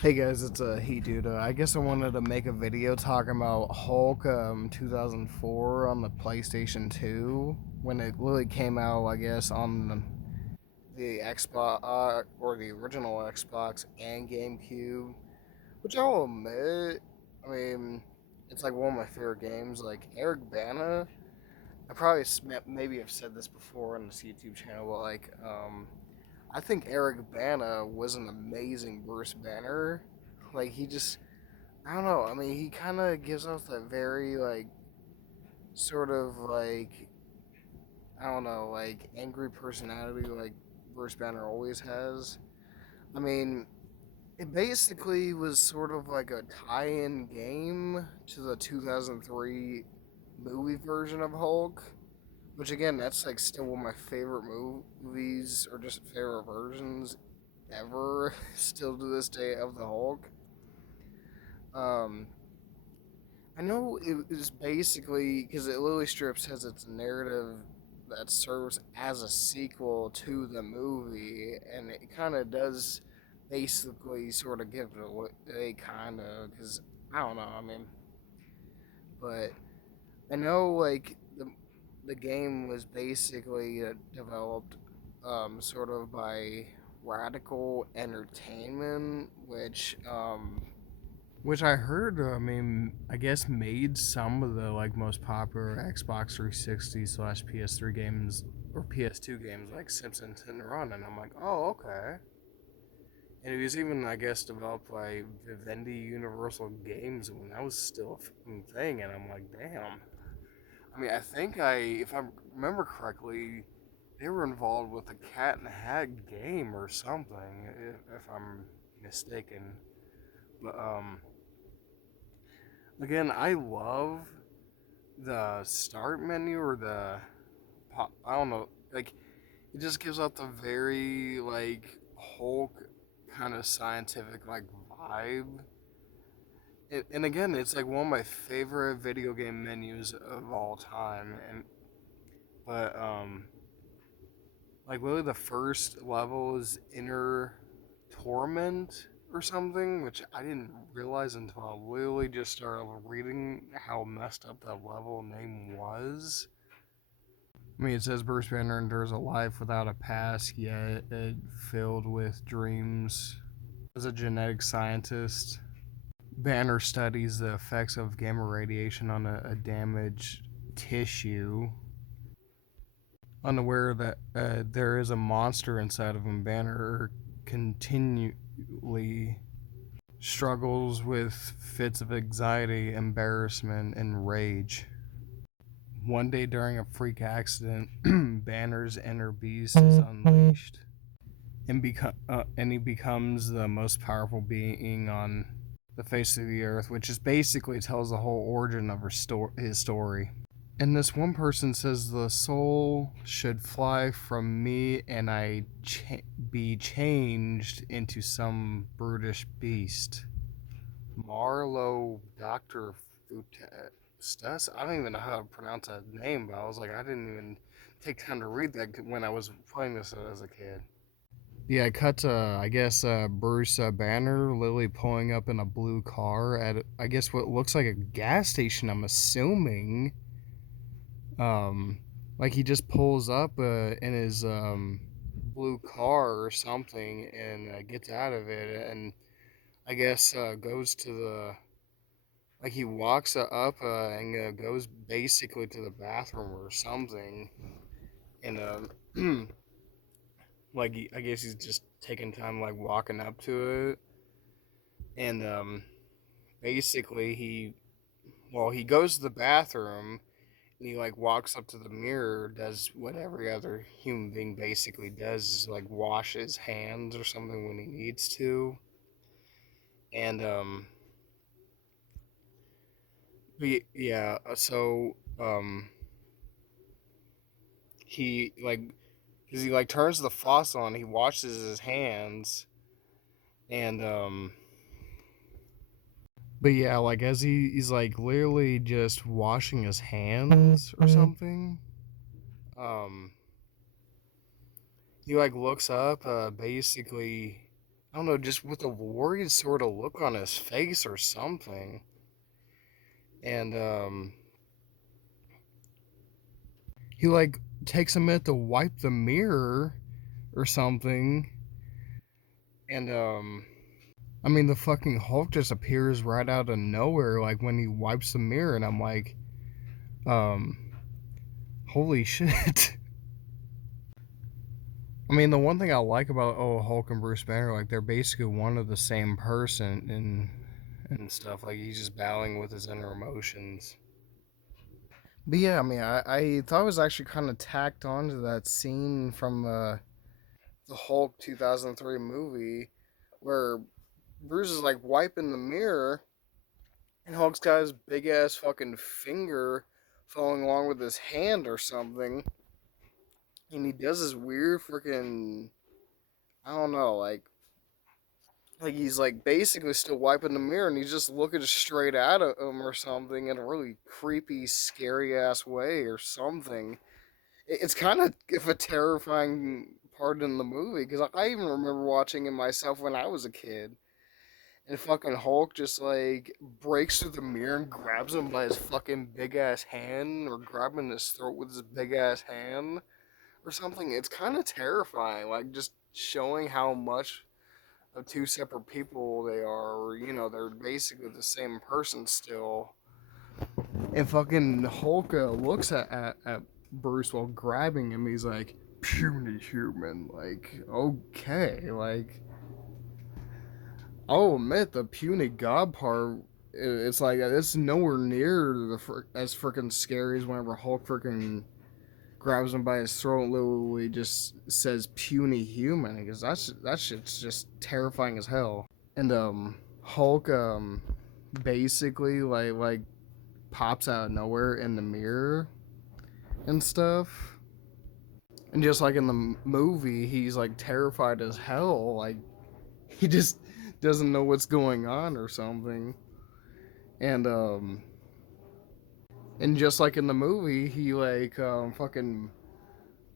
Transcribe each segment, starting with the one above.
Hey guys, it's He Dude. I guess I wanted to make a video talking about Hulk 2004 on the PlayStation 2 when it really came out, I guess, on the Xbox or the original Xbox and GameCube, which I'll admit, I mean, it's like one of my favorite games. Like Eric Bana, I probably maybe have said this before on this YouTube channel, but like, I think Eric Bana was an amazing Bruce Banner. Like he just I don't know. I mean, he kind of gives off that very like sort of like I don't know, like angry personality like Bruce Banner always has. I mean, it basically was sort of like a tie-in game to the 2003 movie version of Hulk, which again, that's like still one of my favorite movies or just favorite versions ever still to this day of the Hulk. Um I know it is basically because it Lily Strips has its narrative that serves as a sequel to the movie, and it kind of does basically sort of give it away, kind of because I don't know. I mean, but I know like the game was basically developed sort of by Radical Entertainment, which I heard, I mean, I guess made some of the like most popular Xbox 360 slash PS3 games or PS2 games like Simpsons and Run, and I'm like, oh, okay. And it was even, I guess, developed by Vivendi Universal Games when that was still a fucking thing, and I'm like, damn. I mean, I think if I remember correctly, they were involved with the Cat in the Hat game or something, if I'm mistaken. But again, I love the start menu or the pop. I don't know. Like it just gives out the very like Hulk kind of scientific like vibe. And again, it's like one of my favorite video game menus of all time. And but like literally the first level is Inner Torment or something, which I didn't realize until I literally just started reading how messed up that level name was. I mean, it says Bruce Banner endures a life without a past, yet it filled with dreams. As a genetic scientist, Banner studies the effects of gamma radiation on a damaged tissue. Unaware that there is a monster inside of him, Banner continually struggles with fits of anxiety, embarrassment, and rage. One day during a freak accident, Banner's inner beast is unleashed, and he becomes the most powerful being on the face of the earth, which is basically tells the whole origin of his story. And this one person says the soul should fly from me, and I be changed into some brutish beast. Marlo Doctor Futas. I don't even know how to pronounce that name, but I was like, I didn't even take time to read that when I was playing this as a kid. Yeah, I cut I guess Bruce Banner literally pulling up in a blue car at I guess what looks like a gas station. I'm assuming, um, like he just pulls up in his blue car or something and gets out of it, and I guess goes to the like he walks up and goes basically to the bathroom or something, and like I guess he's just taking time like walking up to it, and basically he goes to the bathroom and he like walks up to the mirror, does what every other human being basically does, is like wash his hands or something when he needs to, and yeah, so he like because he like turns the faucet on, he washes his hands, and but yeah, like as he's like literally just washing his hands or something, um he like looks up basically I I don't know, just with a worried sort of look on his face or something. And he like takes a minute to wipe the mirror or something. And I mean, the fucking Hulk just appears right out of nowhere, like when he wipes the mirror, and I'm like, um, holy shit. I mean, the one thing I like about Hulk and Bruce Banner, like they're basically one of the same person and stuff. Like he's just battling with his inner emotions. But yeah, I mean, I thought it was actually kind of tacked onto that scene from the Hulk 2003 movie where Bruce is like wiping the mirror and Hulk's got his big ass fucking finger following along with his hand or something. And he does this weird freaking, I don't know, like he's like basically still wiping the mirror and he's just looking straight at him or something in a really creepy, scary ass way or something. It's kind of a terrifying part in the movie because I even remember watching it myself when I was a kid. And fucking Hulk just like breaks through the mirror and grabs him by his fucking big ass hand or grabbing his throat with his big ass hand or something. It's kind of terrifying, like just showing how much of two separate people they are, or they're basically the same person still. And fucking Hulk looks at Bruce while grabbing him. He's like, puny human. Like, okay. Like, I'll admit the puny god part. It's like it's nowhere near as freaking scary as whenever Hulk freaking grabs him by his throat and literally just says puny human because that shit's just terrifying as hell. And Hulk basically like pops out of nowhere in the mirror and stuff. And just like in the movie, he's like terrified as hell. Like he just doesn't know what's going on or something. And and just like in the movie, he like fucking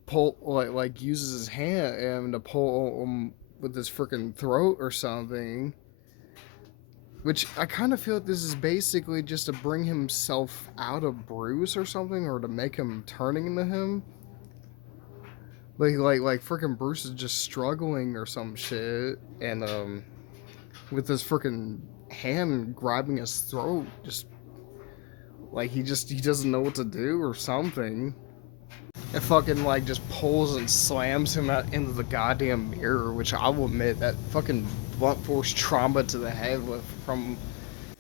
pull like uses his hand and to pull him with his freaking throat or something. Which I kind of feel like this is basically just to bring himself out of Bruce or something, or to make him turning into him. Like freaking Bruce is just struggling or some shit, and with his freaking hand grabbing his throat, just like he doesn't know what to do or something. It fucking like just pulls and slams him out into the goddamn mirror, which I will admit that fucking blunt force trauma to the head with from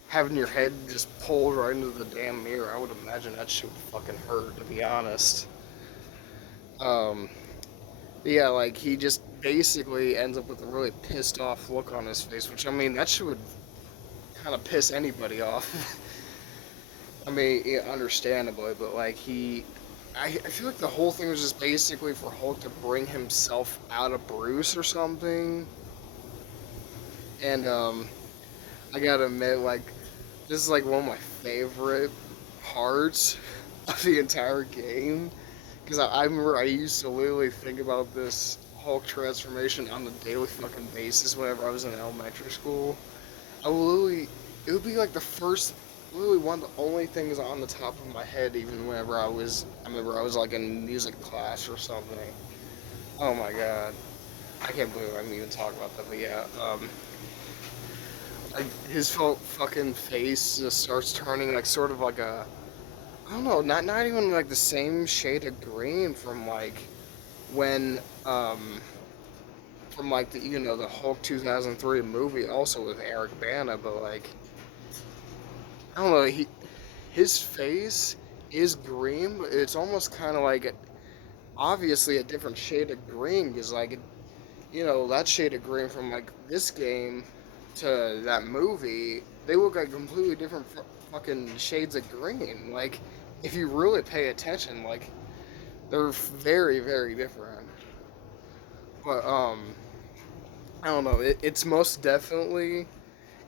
having your head just pulled right into the damn mirror. I would imagine that shit would fucking hurt, to be honest. Um, yeah, like he just basically ends up with a really pissed off look on his face, which I mean that shit would kind of piss anybody off. I mean, yeah, understandably, but like I feel like the whole thing was just basically for Hulk to bring himself out of Bruce or something. And I gotta admit, like this is like one of my favorite parts of the entire game because I remember I used to literally think about this Hulk transformation on a daily fucking basis whenever I was in elementary school. I would literally, it would be like the first, literally one of the only things on the top of my head, even whenever I remember I was like in music class or something. Oh my god. I can't believe I'm even talking about that, but yeah, like his whole fucking face just starts turning like sort of like a, I don't know, not even like the same shade of green from like when from like the the Hulk 2003 movie also with Eric Bana, but like I don't know, his face is green, but it's almost kind of like obviously a different shade of green because like that shade of green from like this game to that movie, they look like completely different fucking shades of green. Like if you really pay attention, like they're very very different. But I don't know. It's most definitely,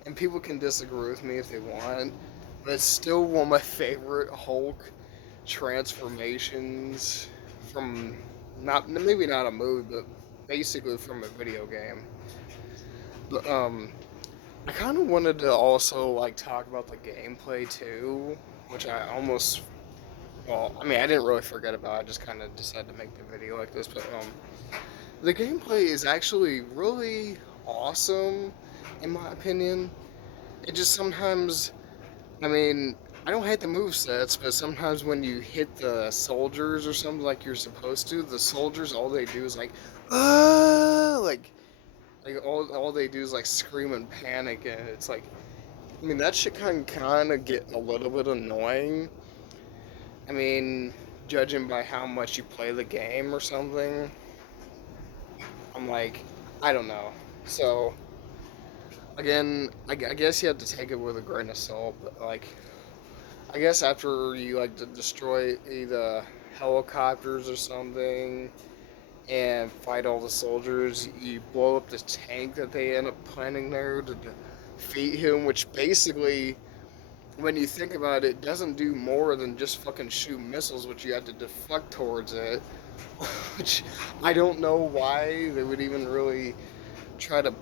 and people can disagree with me if they want, but it's still one of my favorite Hulk transformations from not maybe not a movie, but basically from a video game. I kind of wanted to also like talk about the gameplay too, which I almost well, I mean, I didn't really forget about. I just kind of decided to make the video like this, but the gameplay is actually really awesome, in my opinion. It just sometimes, I mean, I don't hate the move sets, but sometimes when you hit the soldiers or something like you're supposed to, the soldiers all they do is like, like all they do is like scream and panic, and it's like, I mean, that shit can kind of get a little bit annoying. I mean, judging by how much you play the game or something, I'm like, I don't know. So again, I guess you have to take it with a grain of salt. But like, I guess after you like to destroy the helicopters or something and fight all the soldiers, you blow up the tank that they end up planting there to defeat him. Which basically, when you think about it, doesn't do more than just fucking shoot missiles, which you have to deflect towards it. Which I don't know why they would even really try to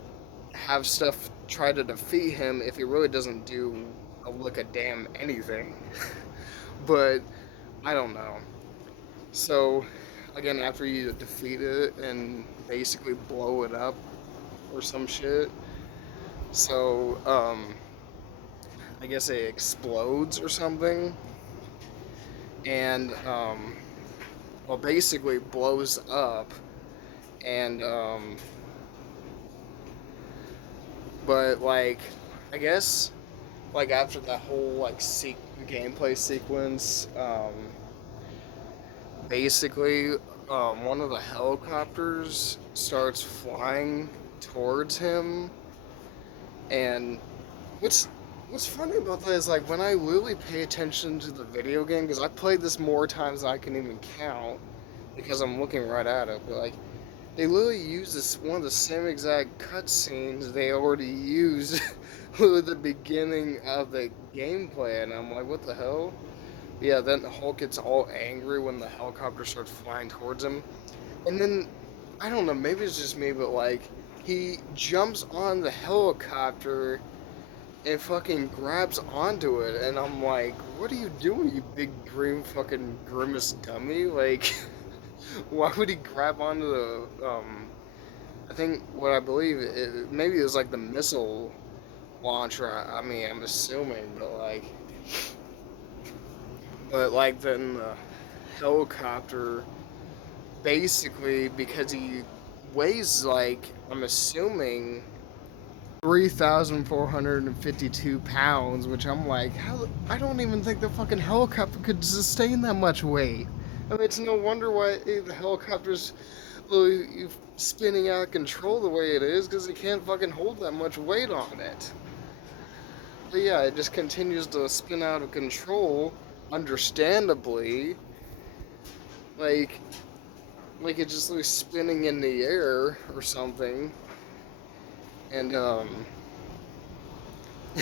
have stuff try to defeat him if he really doesn't do a lick of damn anything. But I don't know. So again, after you defeat it and basically blow it up or some shit, so I guess it explodes or something, and well, basically blows up, and but like, I guess like after that whole like gameplay sequence, basically one of the helicopters starts flying towards him, and what's what's funny about that is like when I really pay attention to the video game, because I played this more times than I can even count because I'm looking right at it, but like they literally use this one of the same exact cutscenes they already used at the beginning of the gameplay, and I'm like, what the hell? Yeah, then Hulk gets all angry when the helicopter starts flying towards him, and then I don't know, maybe it's just me, but like he jumps on the helicopter and fucking grabs onto it, and I'm like, what are you doing, you big green fucking grimace dummy? Like, why would he grab onto the I think what I believe maybe it was like the missile launcher. I mean, I'm assuming, but like then the helicopter basically, because he weighs like, I'm assuming 3,452 pounds, which I'm like, how, I don't even think the fucking helicopter could sustain that much weight. I mean, it's no wonder why the helicopter's really spinning out of control the way it is, because it can't fucking hold that much weight on it. But yeah, it just continues to spin out of control, understandably. Like, like it's just like spinning in the air or something. And, and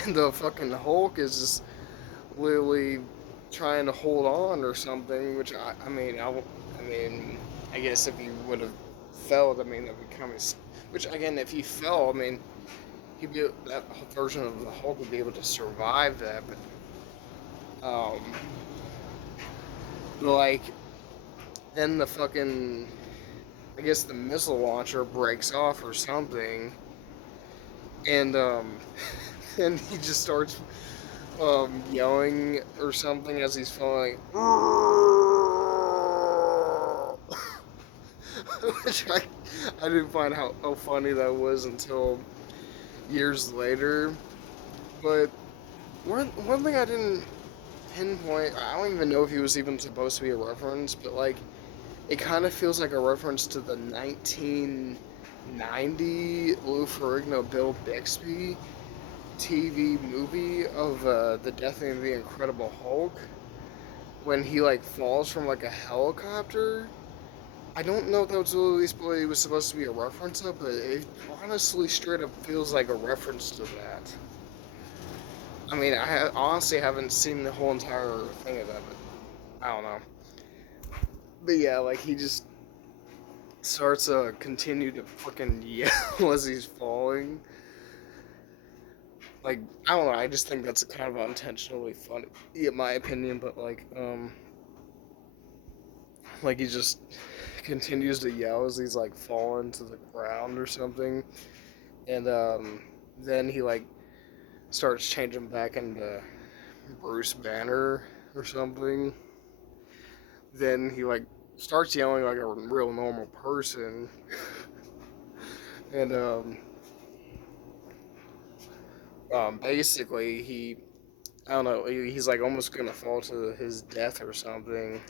the fucking Hulk is just literally trying to hold on or something, which I mean, I guess if he would have fell, I mean, that would come as, which again, if he fell, I mean, he'd be that version of the Hulk would be able to survive that, but like then the fucking, I guess the missile launcher breaks off or something, and and he just starts yelling or something as he's falling. Which I didn't find how funny that was until years later. But one thing I didn't pinpoint, I don't even know if he was even supposed to be a reference, but like it kind of feels like a reference to the 1990 Lou Ferrigno Bill Bixby TV movie of the Death of the Incredible Hulk, when he like falls from like a helicopter. I don't know if that was really what it was supposed to be a reference of, but it honestly straight up feels like a reference to that. I mean, honestly haven't seen the whole entire thing of that, but I don't know. But yeah, like he just starts continue to fucking yell as he's falling. like I don't know. I just think that's kind of unintentionally funny, in my opinion. But like he just continues to yell as he's like falling to the ground or something, and then he like starts changing back into Bruce Banner or something. Then he like starts yelling like a real normal person, and basically I don't know, he's like almost gonna fall to his death or something.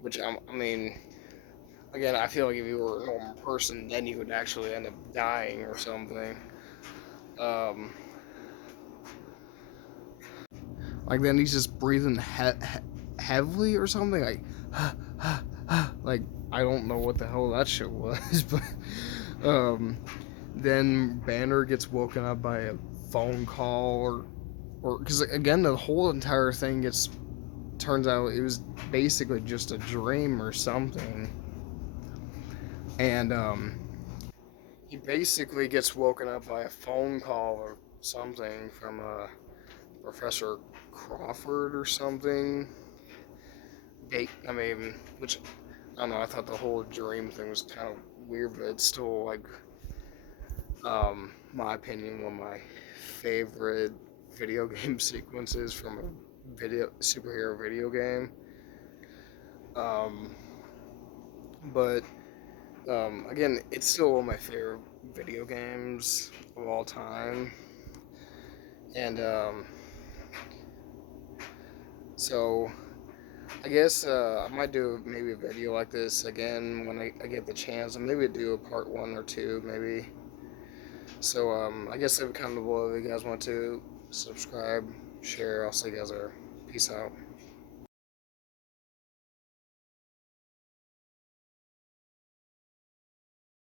Which I mean, again, I feel like if you were a normal person, then you would actually end up dying or something. Um, like then he's just breathing heavily or something, like like I don't know what the hell that shit was, but um, then Banner gets woken up by a phone call or because again the whole entire thing gets turns out it was basically just a dream or something, and he basically gets woken up by a phone call or something from Professor Crawford or something. I mean, which I don't know. I thought the whole dream thing was kind of weird, but it's still like, my opinion, one of my favorite video game sequences from a superhero video game. Um, but again, it's still one of my favorite video games of all time, and so I guess I might do maybe a video like this again when I get the chance, and maybe do a part 1 or 2, maybe. So I guess it would kind of below if you guys want to subscribe, share. I'll see you guys there. Peace out.